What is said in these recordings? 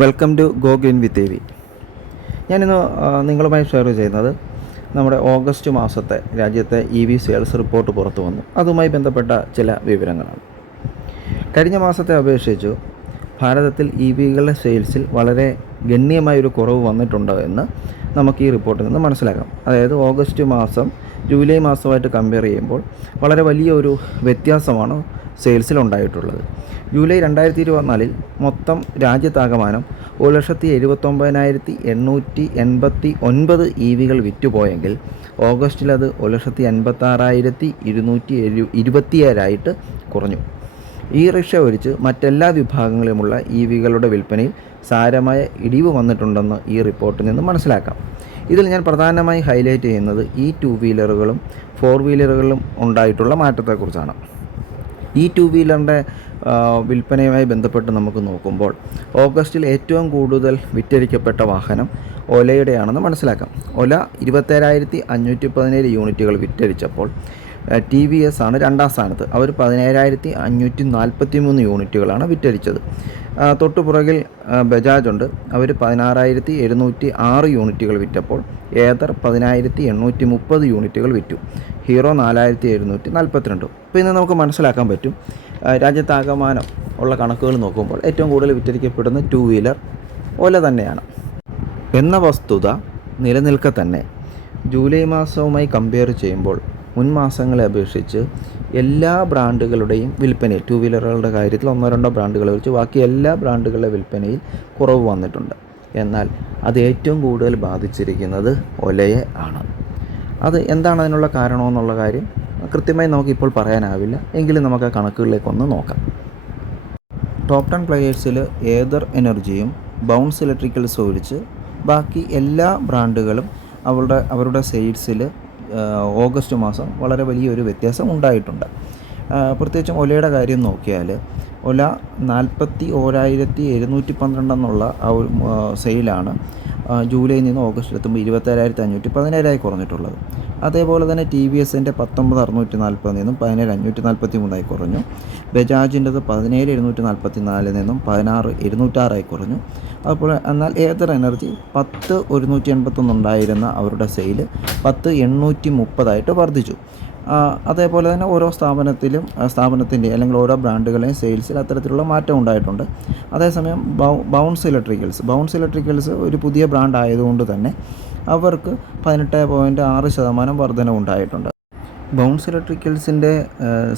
Welcome to go green with A V. ഞാനിന്ന് നിങ്ങളുമായി share ചെയ്യുന്നത് നമ്മുടെ ഓഗസ്റ്റ് മാസത്തെ രാജ്യത്തെ ഇ വി സെയിൽസ് റിപ്പോർട്ട് പുറത്തു വന്നു. അതുമായി ബന്ധപ്പെട്ട ചില വിവരങ്ങളാണ്. കഴിഞ്ഞ മാസത്തെ അപേക്ഷിച്ചു ഭാരതത്തിൽ ഇ വികളുടെ സെയിൽസിൽ വളരെ ഗണ്യമായൊരു കുറവ് വന്നിട്ടുണ്ട് എന്ന് നമുക്ക് ഈ റിപ്പോർട്ടിൽ നിന്ന് മനസ്സിലാക്കാം. അതായത് ഓഗസ്റ്റ് മാസം ജൂലൈ മാസമായിട്ട് കമ്പയർ ചെയ്യുമ്പോൾ വളരെ വലിയ ഒരു വ്യത്യാസമാണ് സെയിൽസിൽ ഉണ്ടായിട്ടുള്ളത്. ജൂലൈ രണ്ടായിരത്തി ഇരുപത്തിനാലിൽ മൊത്തം രാജ്യത്താകമാനം ഒരു ലക്ഷത്തി എഴുപത്തൊമ്പതിനായിരത്തി എണ്ണൂറ്റി എൺപത്തി ഒൻപത് ഇ വികൾ വിറ്റുപോയെങ്കിൽ ഓഗസ്റ്റിൽ അത് ഒരു ലക്ഷത്തി എൺപത്താറായിരത്തി ഇരുന്നൂറ്റി എഴു ഇരുപത്തിയേഴായിട്ട് കുറഞ്ഞു. ഈ റിക്ഷ ഒഴിച്ച് മറ്റെല്ലാ വിഭാഗങ്ങളിലുമുള്ള ഇ വികളുടെ വിൽപ്പനയിൽ സാരമായ ഇടിവ് വന്നിട്ടുണ്ടെന്ന് ഈ റിപ്പോർട്ടിൽ നിന്ന് മനസ്സിലാക്കാം. ഇതിൽ ഞാൻ പ്രധാനമായി ഹൈലൈറ്റ് ചെയ്യുന്നത് ഈ ടു വീലറുകളും ഫോർ വീലറുകളിലും ഉണ്ടായിട്ടുള്ള മാറ്റത്തെക്കുറിച്ചാണ്. ഈ ടു വീലറിന്റെ വിൽപ്പനയുമായി ബന്ധപ്പെട്ട് നമുക്ക് നോക്കുമ്പോൾ ഓഗസ്റ്റിൽ ഏറ്റവും കൂടുതൽ വിറ്റഴിക്കപ്പെട്ട വാഹനം ഒലയുടെയാണെന്ന് മനസ്സിലാക്കാം. ഒല ഇരുപത്തേഴായിരത്തി അഞ്ഞൂറ്റി പതിനേഴ് യൂണിറ്റുകൾ വിറ്റഴിച്ചപ്പോൾ ടി വി എസ് ആണ് രണ്ടാം സ്ഥാനത്ത്. അവർ പതിനേഴായിരത്തി അഞ്ഞൂറ്റി നാൽപ്പത്തി മൂന്ന് യൂണിറ്റുകളാണ് വിറ്റഴിച്ചത്. തൊട്ടു പുറകിൽ ബജാജ് ഉണ്ട്. അവർ പതിനാറായിരത്തി എഴുന്നൂറ്റി ആറ് യൂണിറ്റുകൾ വിറ്റപ്പോൾ ഏതർ പതിനായിരത്തി എണ്ണൂറ്റി മുപ്പത് യൂണിറ്റുകൾ വിറ്റു. ഹീറോ നാലായിരത്തി എഴുന്നൂറ്റി നാൽപ്പത്തിരണ്ട് അപ്പോൾ ഇന്ന് നമുക്ക് മനസ്സിലാക്കാൻ പറ്റും രാജ്യത്താകമാനം ഉള്ള കണക്കുകൾ നോക്കുമ്പോൾ ഏറ്റവും കൂടുതൽ വിറ്റഴിക്കപ്പെടുന്ന ടു വീലർ ഓല തന്നെയാണ്. എന്ന വസ്തുത നിലനിൽക്കെ തന്നെ ജൂലൈ മാസവുമായി കമ്പയർ ചെയ്യുമ്പോൾ മുൻ മാസങ്ങളെ അപേക്ഷിച്ച് എല്ലാ ബ്രാൻഡുകളുടെയും വിൽപ്പനയിൽ ടു വീലറുകളുടെ കാര്യത്തിൽ ഒന്നോ രണ്ടോ ബ്രാൻഡുകളെ വെച്ച് ബാക്കി എല്ലാ ബ്രാൻഡുകളുടെ വിൽപ്പനയിൽ കുറവ് വന്നിട്ടുണ്ട്. എന്നാൽ അത് ഏറ്റവും കൂടുതൽ ബാധിച്ചിരിക്കുന്നത് ഒലയെ ആണ്. അത് എന്താണ് അതിനുള്ള കാരണമെന്നുള്ള കാര്യം കൃത്യമായി നമുക്കിപ്പോൾ പറയാനാവില്ല. എങ്കിലും നമുക്ക് ആ കണക്കുകളിലേക്കൊന്ന് നോക്കാം. ടോപ്പ് ടെൻ പ്ലെയേഴ്സിൽ ഏതർ എനർജിയും ബൗൺസ് ഇലക്ട്രിക്കൽസ് ഒഴിച്ച് ബാക്കി എല്ലാ ബ്രാൻഡുകളും അവരുടെ അവരുടെ സെയിൽസിൽ ഓഗസ്റ്റ് മാസം വളരെ വലിയൊരു വ്യത്യാസം ഉണ്ടായിട്ടുണ്ട്. പ്രത്യേകിച്ചും ഒലയുടെ കാര്യം നോക്കിയാൽ ഒല നാൽപ്പത്തി ഓരായിരത്തി എഴുന്നൂറ്റി പന്ത്രണ്ട് എന്നുള്ള ആ ഒരു സെയിലാണ് ജൂലൈയിൽ നിന്ന് ഓഗസ്റ്റിൽ എത്തുമ്പോൾ ഇരുപത്തേഴായിരത്തി അഞ്ഞൂറ്റി പതിനേഴായി കുറഞ്ഞിട്ടുള്ളത്. അതേപോലെ തന്നെ ടി വി എസിന്റെ പത്തൊമ്പത് അറുന്നൂറ്റി നാൽപ്പതിൽ നിന്നും പതിനേഴ് അഞ്ഞൂറ്റി നാൽപ്പത്തി മൂന്നായി കുറഞ്ഞു. ബജാജിന്റെത് പതിനേഴ് എഴുന്നൂറ്റി നാൽപ്പത്തി നാലിൽ നിന്നും പതിനാറ് ഇരുന്നൂറ്റാറായി കുറഞ്ഞു. അതുപോലെ എന്നാൽ ഏതർ എനർജി? പത്ത് ഒരുന്നൂറ്റി എൺപത്തൊന്നുണ്ടായിരുന്ന അവരുടെ സെയിൽ പത്ത് എണ്ണൂറ്റി മുപ്പതായിട്ട് വർദ്ധിച്ചു. അതേപോലെ തന്നെ ഓരോ സ്ഥാപനത്തിലും സ്ഥാപനത്തിന്റെ അല്ലെങ്കിൽ ഓരോ ബ്രാൻഡുകളെയും സെയിൽസിൽ അത്തരത്തിലുള്ള മാറ്റം ഉണ്ടായിട്ടുണ്ട്. അതേസമയം ബൗൺസ് ഇലക്ട്രിക്കൽസ് ബൗൺസ് ഇലക്ട്രിക്കൽസ് ഒരു പുതിയ ബ്രാൻഡ് ആയതുകൊണ്ട് തന്നെ അവർക്ക് പതിനെട്ട് പോയിന്റ് ആറ് ശതമാനം വർധന ഉണ്ടായിട്ടുണ്ട്. ബൗൺസ് ഇലക്ട്രിക്കൽസിന്റെ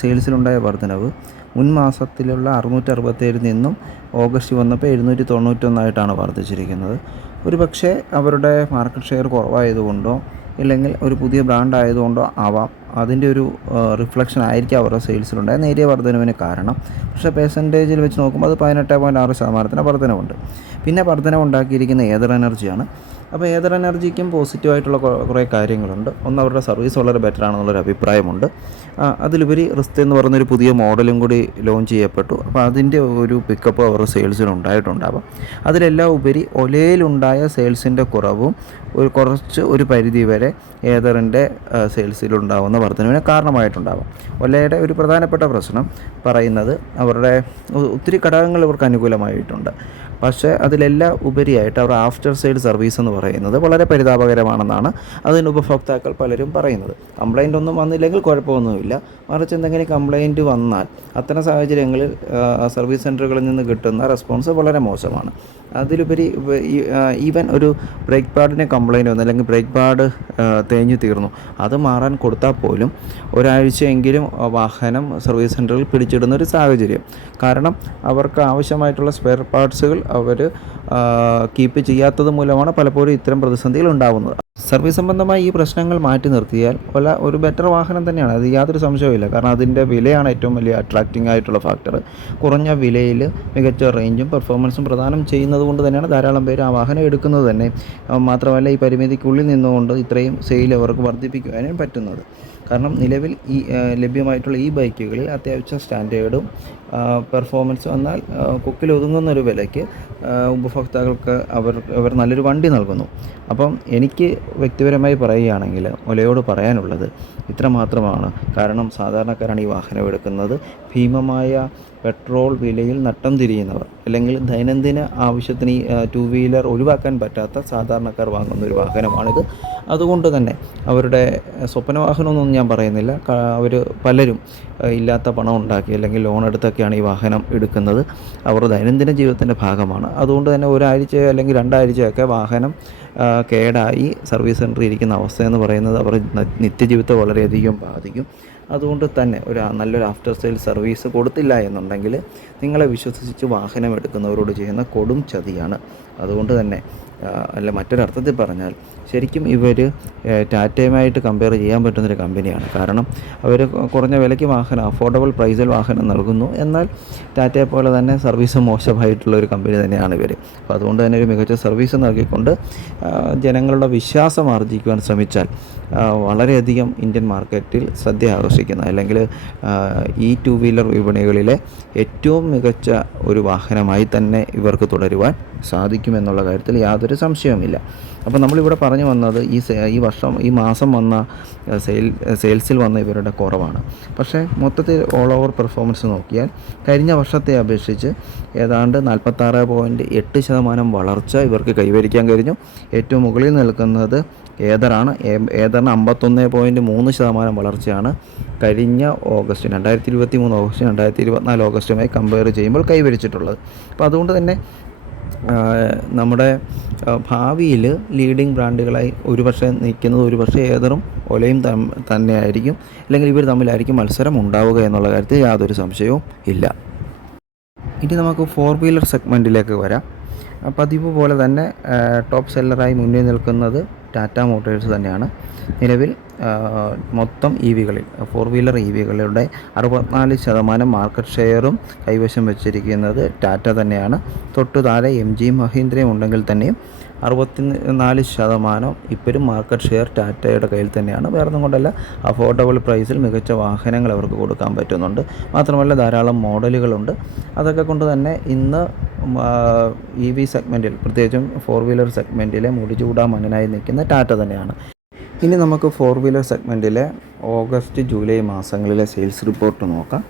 സെയിൽസിലുണ്ടായ വർധനവ് മുൻ മാസത്തിലുള്ള അറുന്നൂറ്റി അറുപത്തേഴിൽ നിന്നും ഓഗസ്റ്റ് വന്നപ്പോൾ എഴുന്നൂറ്റി തൊണ്ണൂറ്റൊന്നായിട്ടാണ് വർദ്ധിച്ചിരിക്കുന്നത്. ഒരു പക്ഷേ അവരുടെ മാർക്കറ്റ് ഷെയർ കുറവായതുകൊണ്ടോ ഇല്ലെങ്കിൽ ഒരു പുതിയ ബ്രാൻഡ് ആയതുകൊണ്ടോ ആവാം. അതിന്റെ ഒരു റിഫ്ലക്ഷൻ ആയിരിക്കും അവരുടെ സെയിൽസിലുണ്ടായ നേരിയ വർധനവിന് കാരണം. പക്ഷേ പെർസെന്റേജിൽ വെച്ച് നോക്കുമ്പോൾ അത് പതിനെട്ട് പോയിന്റ് ആറ് ശതമാനത്തിന് വർധനവുണ്ട്. പിന്നെ വർധനവുണ്ടാക്കിയിരിക്കുന്ന ഏതർ എനർജിയാണ് അപ്പോൾ ഏതർ എനർജിക്കും പോസിറ്റീവായിട്ടുള്ള കുറേ കാര്യങ്ങളുണ്ട്. ഒന്ന് അവരുടെ സർവീസ് വളരെ ബെറ്റർ ആണെന്നുള്ളൊരു അഭിപ്രായമുണ്ട് അതിലുപരി റിസ്ത എന്ന് പറയുന്നൊരു പുതിയ മോഡലും കൂടി ലോഞ്ച് ചെയ്യപ്പെട്ടു. അപ്പോൾ അതിന്റെ ഒരു പിക്കപ്പ് അവരുടെ സെയിൽസിന് ഉണ്ടായിട്ടുണ്ടാവാം അതിലെല്ലാം ഉപരി ഒലയിലുണ്ടായ സെയിൽസിന്റെ കുറവും ഒരു കുറച്ച് ഒരു പരിധി വരെ ഏതറിന്റെ സെയിൽസിലുണ്ടാവുന്ന വർധനവിന് കാരണമായിട്ടുണ്ടാവാം. ഒലയുടെ ഒരു പ്രധാനപ്പെട്ട പ്രശ്നം പറയുന്നത് അവരുടെ ഒത്തിരി ഘടകങ്ങൾ ഇവർക്ക് അനുകൂലമായിട്ടുണ്ട്. പക്ഷേ അതിലെല്ലാം ഉപരിയായിട്ട് അവർ ആഫ്റ്റർ സെയിൽ സർവീസ് എന്ന് പറയുന്നത് വളരെ പരിതാപകരമാണെന്നാണ് അതിന് ഉപഭോക്താക്കൾ പലരും പറയുന്നത്. കംപ്ലൈന്റ് ഒന്നും വന്നില്ലെങ്കിൽ കുഴപ്പമൊന്നുമില്ല. മറിച്ച് എന്തെങ്കിലും കംപ്ലൈന്റ് വന്നാൽ അത്തരം സാഹചര്യങ്ങളിൽ സർവീസ് സെന്ററുകളിൽ നിന്ന് കിട്ടുന്ന റെസ്പോൺസ് വളരെ മോശമാണ്. അതിലുപരി ഈവൻ ഒരു ബ്രേക്ക് പാഡിന് കംപ്ലൈന്റ് വന്നു അല്ലെങ്കിൽ ബ്രേക്ക് പാഡ് തേഞ്ഞു തീർന്നു അത് മാറാൻ കൊടുത്താൽ പോലും ഒരാഴ്ചയെങ്കിലും വാഹനം സർവീസ് സെന്ററിൽ പിടിച്ചിടുന്ന ഒരു സാഹചര്യം. കാരണം അവർക്ക് ആവശ്യമായിട്ടുള്ള സ്പെയർ പാർട്സുകൾ അവർ കീപ്പ് ചെയ്യാത്തത് മൂലമാണ് പലപ്പോഴും ഇത്തരം പ്രതിസന്ധികൾ ഉണ്ടാകുന്നത് സർവീസ് സംബന്ധമായി ഈ പ്രശ്നങ്ങൾ മാറ്റി നിർത്തിയാൽ ഒല ഒരു ബെറ്റർ വാഹനം തന്നെയാണ്. അത് യാതൊരു സംശയവുമില്ല. കാരണം അതിന്റെ വിലയാണ് ഏറ്റവും വലിയ അട്രാക്റ്റിംഗ് ആയിട്ടുള്ള ഫാക്ടർ കുറഞ്ഞ വിലയിൽ മികച്ച റേഞ്ചും പെർഫോമൻസും പ്രദാനം ചെയ്യുന്നത് കൊണ്ട് തന്നെയാണ് ധാരാളം പേര് ആ വാഹനം എടുക്കുന്നത് തന്നെ. മാത്രമല്ല ഈ പരിമിതിക്കുള്ളിൽ നിന്നുകൊണ്ട് ഇത്രയും സെയിൽ അവർക്ക് വർദ്ധിപ്പിക്കുവാനും പറ്റുന്നത്. കാരണം നിലവിൽ ഈ ലഭ്യമായിട്ടുള്ള ഈ ബൈക്കുകളിൽ അത്യാവശ്യം സ്റ്റാൻഡേർഡും പെർഫോമൻസ് വന്നാൽ കുക്കിൽ ഒതുങ്ങുന്ന ഒരു വിലയ്ക്ക് ഉപഭോക്താക്കൾക്ക് അവർ അവർ നല്ലൊരു വണ്ടി നൽകുന്നു. അപ്പം എനിക്ക് വ്യക്തിപരമായി പറയുകയാണെങ്കിൽ ഒലയോട് പറയാനുള്ളത് ഇത്ര മാത്രമാണ് കാരണം സാധാരണക്കാരാണ് ഈ വാഹനം എടുക്കുന്നത്. ഭീമമായ പെട്രോൾ വിലയിൽ നട്ടം തിരിയുന്നവർ അല്ലെങ്കിൽ ദൈനംദിന ആവശ്യത്തിന് ഈ ടു വീലർ ഒഴിവാക്കാൻ പറ്റാത്ത സാധാരണക്കാർ വാങ്ങുന്ന ഒരു വാഹനമാണിത്. അതുകൊണ്ട് തന്നെ അവരുടെ സ്വപ്ന വാഹനമൊന്നും ഞാൻ പറയുന്നില്ല. അവർ പലരും ഇല്ലാത്ത പണം ഉണ്ടാക്കി അല്ലെങ്കിൽ ലോൺ എടുത്തൊക്കെയാണ് ഈ വാഹനം എടുക്കുന്നത്. അവർ ദൈനംദിന ജീവിതത്തിന്റെ ഭാഗമാണ്. അതുകൊണ്ട് തന്നെ ഒരാഴ്ച അല്ലെങ്കിൽ രണ്ടാഴ്ചയൊക്കെ വാഹനം കേടായി സർവീസ് സെന്ററിൽ ഇരിക്കുന്ന അവസ്ഥ എന്ന് പറയുന്നത് അവരുടെ നിത്യജീവിതത്തെ വളരെയധികം ബാധിക്കും. അതുകൊണ്ട് തന്നെ ഒരു നല്ലൊരു ആഫ്റ്റർ സെയിൽ സർവീസ് കൊടുത്തില്ല എന്നുണ്ടെങ്കിൽ നിങ്ങളെ വിശ്വസിച്ച് വാഹനം എടുക്കുന്നവരോട് ചെയ്യുന്ന കൊടും ചതിയാണ്. അതുകൊണ്ട് തന്നെ അല്ല മറ്റൊരർത്ഥത്തിൽ പറഞ്ഞാൽ ശരിക്കും ഇവർ ടാറ്റയുമായിട്ട് കമ്പയർ ചെയ്യാൻ പറ്റുന്നൊരു കമ്പനിയാണ് കാരണം അവർ കുറഞ്ഞ വിലയ്ക്ക് വാഹനം അഫോർഡബിൾ പ്രൈസിൽ വാഹനം നൽകുന്നു. എന്നാൽ ടാറ്റയെ പോലെ തന്നെ സർവീസ് മോശമായിട്ടുള്ള ഒരു കമ്പനി തന്നെയാണ് ഇവർ അപ്പോൾ അതുകൊണ്ട് തന്നെ ഒരു മികച്ച സർവീസ് നൽകിക്കൊണ്ട് ജനങ്ങളുടെ വിശ്വാസം ആർജിക്കുവാൻ ശ്രമിച്ചാൽ വളരെയധികം ഇന്ത്യൻ മാർക്കറ്റിൽ ശ്രദ്ധ ആകർഷിക്കുന്ന അല്ലെങ്കിൽ ഈ ടു വീലർ വിപണികളിലെ ഏറ്റവും മികച്ച ഒരു വാഹനമായി തന്നെ ഇവർക്ക് തുടരുവാൻ സാധിക്കുമെന്നുള്ള കാര്യത്തിൽ യാതൊരു സംശയവുമില്ല. അപ്പോൾ നമ്മളിവിടെ പറഞ്ഞു വന്നത് ഈ ഈ വർഷം ഈ മാസം വന്ന സെയിൽ സെയിൽസിൽ വന്ന ഇവരുടെ കുറവാണ്. പക്ഷേ മൊത്തത്തിൽ ഓൾ ഓവർ പെർഫോമൻസ് നോക്കിയാൽ കഴിഞ്ഞ വർഷത്തെ അപേക്ഷിച്ച് ഏതാണ്ട് നാൽപ്പത്താറ് പോയിന്റ് എട്ട് ശതമാനം വളർച്ച ഇവർക്ക് കൈവരിക്കാൻ കഴിഞ്ഞു. ഏറ്റവും മുകളിൽ നിൽക്കുന്നത് ഏതറാണ്? ഏതറിന് അമ്പത്തൊന്ന് പോയിന്റ് മൂന്ന് ശതമാനം വളർച്ചയാണ് കഴിഞ്ഞ ഓഗസ്റ്റ് രണ്ടായിരത്തി ഇരുപത്തി മൂന്ന് ഓഗസ്റ്റ് രണ്ടായിരത്തി ഇരുപത്തിനാല് ഓഗസ്റ്റുമായി കമ്പയർ ചെയ്യുമ്പോൾ കൈവരിച്ചിട്ടുള്ളത്. അപ്പോൾ അതുകൊണ്ട് തന്നെ നമ്മുടെ ഭാവിയിൽ ലീഡിങ് ബ്രാൻഡുകളായി ഒരുപക്ഷെ നിൽക്കുന്നത് ഒരുപക്ഷെ ഏതറും ഒലയും തന്നെയായിരിക്കും. അല്ലെങ്കിൽ ഇവർ തമ്മിലായിരിക്കും മത്സരം ഉണ്ടാവുക എന്നുള്ള കാര്യത്തിൽ യാതൊരു സംശയവും ഇല്ല. ഇനി നമുക്ക് ഫോർ വീലർ സെഗ്മെന്റിലേക്ക് വരാം. പതിവ് പോലെ തന്നെ ടോപ്പ് സെല്ലറായി മുന്നിൽ നിൽക്കുന്നത് ടാറ്റ മോട്ടോഴ്സ് തന്നെയാണ്. നിലവിൽ മൊത്തം ഇ വികളിൽ ഫോർ വീലർ ഇ വികളുടെ അറുപത്തിനാല് ശതമാനം മാർക്കറ്റ് ഷെയറും കൈവശം വെച്ചിരിക്കുന്നത് ടാറ്റ തന്നെയാണ്. തൊട്ടു താഴെ എം ജി മഹീന്ദ്രയും ഉണ്ടെങ്കിൽ തന്നെയും അറുപത്തി നാല് ശതമാനം ഇപ്പോഴും മാർക്കറ്റ് ഷെയർ ടാറ്റയുടെ കയ്യിൽ തന്നെയാണ്. വേറെ ഒന്നും കൊണ്ടല്ല അഫോർഡബിൾ പ്രൈസിൽ മികച്ച വാഹനങ്ങൾ അവർക്ക് കൊടുക്കാൻ പറ്റുന്നുണ്ട്. മാത്രമല്ല ധാരാളം മോഡലുകളുണ്ട്. അതൊക്കെ കൊണ്ട് തന്നെ ഇന്ന് ഇ വി സെഗ്മെന്റിൽ പ്രത്യേകിച്ചും ഫോർ വീലർ സെഗ്മെന്റിലെ മുടിചൂടാ മന്നനായി നിൽക്കുന്ന ടാറ്റ തന്നെയാണ്. ഇനി നമുക്ക് ഫോർ വീലർ സെഗ്മെന്റിലെ ഓഗസ്റ്റ് ജൂലൈ മാസങ്ങളിലെ സെയിൽസ് റിപ്പോർട്ട് നോക്കാം.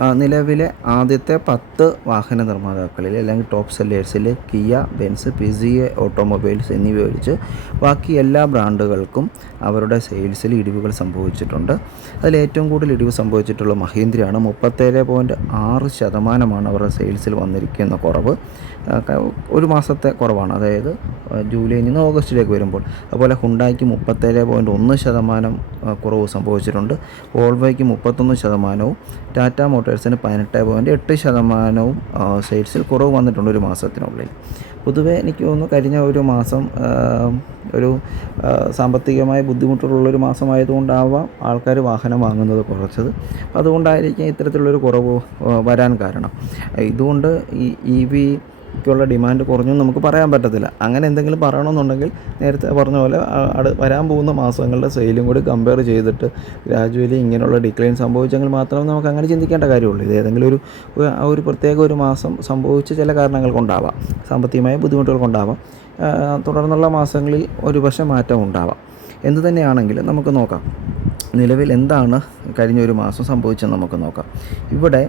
നിലവിലെ ആദ്യത്തെ പത്ത് വാഹന നിർമ്മാതാക്കളിൽ അല്ലെങ്കിൽ top സെല്ലേഴ്സിൽ Kia Benz P C A automobiles എന്നിവ ഒഴിച്ച് ബാക്കി എല്ലാ ബ്രാൻഡുകൾക്കും അവരുടെ സെയിൽസിൽ ഇടിവുകൾ സംഭവിച്ചിട്ടുണ്ട്. അതിൽ ഏറ്റവും കൂടുതൽ ഇടിവ് സംഭവിച്ചിട്ടുള്ള മഹീന്ദ്രയാണ്. മുപ്പത്തേഴ് പോയിന്റ് ആറ് ശതമാനമാണ് അവരുടെ സെയിൽസിൽ വന്നിരിക്കുന്ന കുറവ്. ഒരു മാസത്തെ കുറവാണ്. അതായത് ജൂലൈയിൽ നിന്ന് ഓഗസ്റ്റിലേക്ക് വരുമ്പോൾ. അതുപോലെ ഹുണ്ടായിക്ക് മുപ്പത്തേഴ് പോയിന്റ് ഒന്ന് ശതമാനം കുറവ് സംഭവിച്ചിട്ടുണ്ട്. വോൾവോയ്ക്ക് മുപ്പത്തൊന്ന് ശതമാനവും ടാറ്റ മോട്ടോഴ്സിന് പതിനെട്ട് പോയിന്റ് എട്ട് ശതമാനവും സെയിൽസിൽ കുറവ് വന്നിട്ടുണ്ട് ഒരു മാസത്തിനുള്ളിൽ. പൊതുവേ എനിക്ക് തോന്നുന്നു കഴിഞ്ഞ ഒരു മാസം ഒരു സാമ്പത്തികമായ ബുദ്ധിമുട്ടുള്ളൊരു മാസമായതുകൊണ്ടാവാം ആൾക്കാർ വാഹനം വാങ്ങുന്നത് കുറച്ചത്. അതുകൊണ്ടായിരിക്കും ഇത്തരത്തിലുള്ളൊരു കുറവ് വരാൻ കാരണം. ഇതുകൊണ്ട് ഈ ഇ വി ക്കുള്ള ഡിമാൻഡ് കുറഞ്ഞു നമുക്ക് പറയാൻ പറ്റത്തില്ല. അങ്ങനെ എന്തെങ്കിലും പറയണമെന്നുണ്ടെങ്കിൽ നേരത്തെ പറഞ്ഞ പോലെ അടു വരാൻ പോകുന്ന മാസങ്ങളുടെ സെയിലും കൂടി കമ്പയർ ചെയ്തിട്ട് ഗ്രാജുവലി ഇങ്ങനെയുള്ള ഡിക്ലൈൻ സംഭവിച്ചെങ്കിൽ മാത്രമേ നമുക്ക് അങ്ങനെ ചിന്തിക്കേണ്ട കാര്യമുള്ളൂ. ഇത് ഏതെങ്കിലും ഒരു ഒരു- ഒരു പ്രത്യേക ഒരു മാസം സംഭവിച്ച ചില കാരണങ്ങൾ കൊണ്ടാവാം. സാമ്പത്തികമായ ബുദ്ധിമുട്ടുകൾ കൊണ്ടാവാം. തുടർന്നുള്ള മാസങ്ങളിൽ ഒരുപക്ഷെ മാറ്റം ഉണ്ടാവാം. എന്തു തന്നെയാണെങ്കിലും നമുക്ക് നോക്കാം. നിലവിൽ എന്താണ് കഴിഞ്ഞ ഒരു മാസം സംഭവിച്ചെന്ന് നമുക്ക് നോക്കാം. ഇവിടെ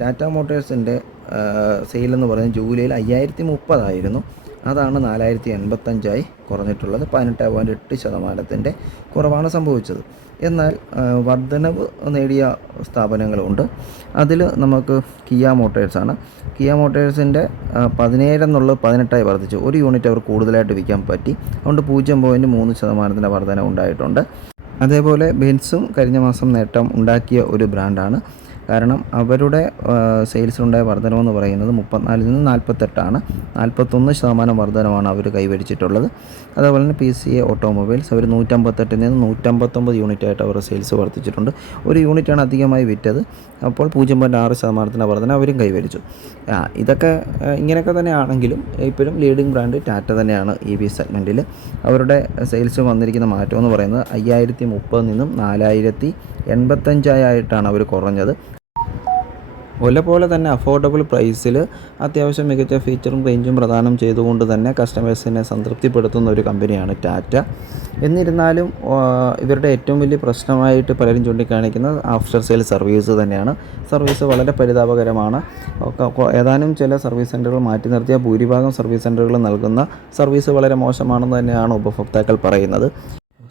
ടാറ്റ മോട്ടോഴ്സിന്റെ സെയിൽ എന്ന് പറയുന്നത് ജൂലൈയിൽ അയ്യായിരത്തി മുപ്പതായിരുന്നു അതാണ് നാലായിരത്തി എൺപത്തഞ്ചായി കുറഞ്ഞിട്ടുള്ളത് പതിനെട്ട് പോയിന്റ് എട്ട് ശതമാനത്തിന്റെ കുറവാണ് സംഭവിച്ചത്. എന്നാൽ വർധനവ് നേടിയ സ്ഥാപനങ്ങളുണ്ട്. അതിൽ നമുക്ക് കിയ മോട്ടേഴ്സാണ്. കിയ മോട്ടേഴ്സിന്റെ പതിനേഴ് എന്നുള്ളത് പതിനെട്ടായി വർദ്ധിച്ചു. ഒരു യൂണിറ്റ് അവർ കൂടുതലായിട്ട് വിൽക്കാൻ പറ്റി. അതുകൊണ്ട് പൂജ്യം പോയിന്റ് മൂന്ന് ശതമാനത്തിന്റെ വർധന ഉണ്ടായിട്ടുണ്ട് അതേപോലെ ബെൻസും കഴിഞ്ഞ മാസം നേട്ടം ഉണ്ടാക്കിയ ഒരു ബ്രാൻഡാണ് കാരണം അവരുടെ സെയിൽസിലുണ്ടായ വർധനമെന്ന് പറയുന്നത് മുപ്പത്തിനാലിൽ നിന്ന് നാൽപ്പത്തെട്ടാണ്. നാൽപ്പത്തൊന്ന് ശതമാനം വർധനമാണ് അവർ കൈവരിച്ചിട്ടുള്ളത്. അതേപോലെ തന്നെ പി സി എ ഓട്ടോമൊബൈൽസ് അവർ നൂറ്റമ്പത്തെട്ടിൽ നിന്ന് നൂറ്റമ്പത്തൊമ്പത് യൂണിറ്റ് ആയിട്ട് അവരുടെ സെയിൽസ് വർദ്ധിച്ചിട്ടുണ്ട്. ഒരു യൂണിറ്റാണ് അധികമായി വിറ്റത്. അപ്പോൾ പൂജ്യം പോയിന്റ് ആറ് ശതമാനത്തിന്റെ വർധന അവരും കൈവരിച്ചു. ഇതൊക്കെ ഇങ്ങനെയൊക്കെ തന്നെ ആണെങ്കിലും ഇപ്പോഴും ലീഡിംഗ് ബ്രാൻഡ് ടാറ്റ തന്നെയാണ് ഇ വി സെഗ്മെന്റിൽ. അവരുടെ സെയിൽസ് വന്നിരിക്കുന്ന മാറ്റം എന്ന് പറയുന്നത് അയ്യായിരത്തി മുപ്പതിൽ നിന്നും നാലായിരത്തി എൺപത്തഞ്ചായിട്ടാണ് അവർ കുറഞ്ഞത്. ഒല പോലെ തന്നെ അഫോർഡബിൾ പ്രൈസിൽ അത്യാവശ്യം മികച്ച ഫീച്ചറും റേഞ്ചും പ്രദാനം ചെയ്തുകൊണ്ട് തന്നെ കസ്റ്റമേഴ്സിനെ സംതൃപ്തിപ്പെടുത്തുന്ന ഒരു കമ്പനിയാണ് ടാറ്റ എന്നിരുന്നാലും ഇവരുടെ ഏറ്റവും വലിയ പ്രശ്നമായിട്ട് പലരും ചൂണ്ടിക്കാണിക്കുന്നത് ആഫ്റ്റർ സെയിൽ സർവീസ് തന്നെയാണ്. സർവീസ് വളരെ പരിതാപകരമാണ്. ഏതാനും ചില സർവീസ് സെന്ററുകൾ മാറ്റി നിർത്തിയ ഭൂരിഭാഗം സർവീസ് സെന്ററുകൾ നൽകുന്ന സർവീസ് വളരെ മോശമാണെന്ന് തന്നെയാണ് ഉപഭോക്താക്കൾ പറയുന്നത്.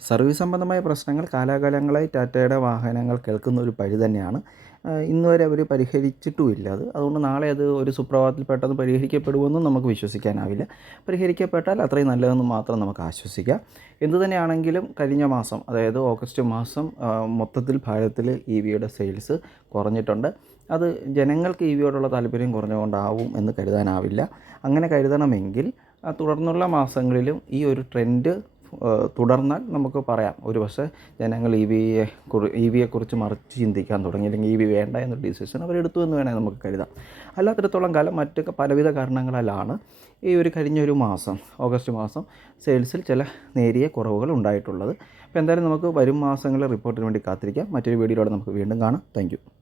സർവീസ് സംബന്ധമായ പ്രശ്നങ്ങൾ കാലാകാലങ്ങളായി ടാറ്റയുടെ വാഹനങ്ങൾ കേൾക്കുന്ന ഒരു പഴി തന്നെയാണ്. ആഹ് ഇന്ന് വരെ അവർ പരിഹരിച്ചിട്ടുമില്ല. അത് അതുകൊണ്ട് നാളെ അത് ഒരു സുപ്രഭാതത്തിൽ പെട്ടെന്ന് പരിഹരിക്കപ്പെടുമെന്നും നമുക്ക് വിശ്വസിക്കാനാവില്ല. പരിഹരിക്കപ്പെട്ടാൽ അത്രയും നല്ലതെന്ന് മാത്രം നമുക്ക് ആശ്വസിക്കാം. എന്തു തന്നെയാണെങ്കിലും കഴിഞ്ഞ മാസം അതായത് ഓഗസ്റ്റ് മാസം മൊത്തത്തിൽ ഭാരതത്തിൽ ഇ വിയുടെ സെയിൽസ് കുറഞ്ഞിട്ടുണ്ട്. അത് ജനങ്ങൾക്ക് ഇ വിയോടുള്ള താല്പര്യം കുറഞ്ഞുകൊണ്ടാവും എന്ന് കരുതാനാവില്ല. അങ്ങനെ കരുതണമെങ്കിൽ തുടർന്നുള്ള മാസങ്ങളിലും ഈ ഒരു ട്രെൻഡ് തുടർന്നാൽ നമുക്ക് പറയാം. ഒരു പക്ഷേ ജനങ്ങൾ ഇ വിയെ കുറി ഇ വിയെക്കുറിച്ച് മറിച്ച് ചിന്തിക്കാൻ തുടങ്ങി. അല്ലെങ്കിൽ ഇ വി വേണ്ട എന്നൊരു ഡിസിഷൻ അവരെടുത്തു എന്ന് വേണമെങ്കിൽ നമുക്ക് കരുതാം. അല്ലാത്തിടത്തോളം കാലം മറ്റ് പലവിധ കാരണങ്ങളാലാണ് ഈ ഒരു കഴിഞ്ഞ ഒരു മാസം ഓഗസ്റ്റ് മാസം സെയിൽസിൽ ചില നേരിയ കുറവുകൾ ഉണ്ടായിട്ടുള്ളത്. അപ്പോൾ എന്തായാലും നമുക്ക് വരും മാസങ്ങളിലെ റിപ്പോർട്ടിന് വേണ്ടി കാത്തിരിക്കാം. മറ്റൊരു വീഡിയോയിലൂടെ നമുക്ക് വീണ്ടും കാണാം. താങ്ക്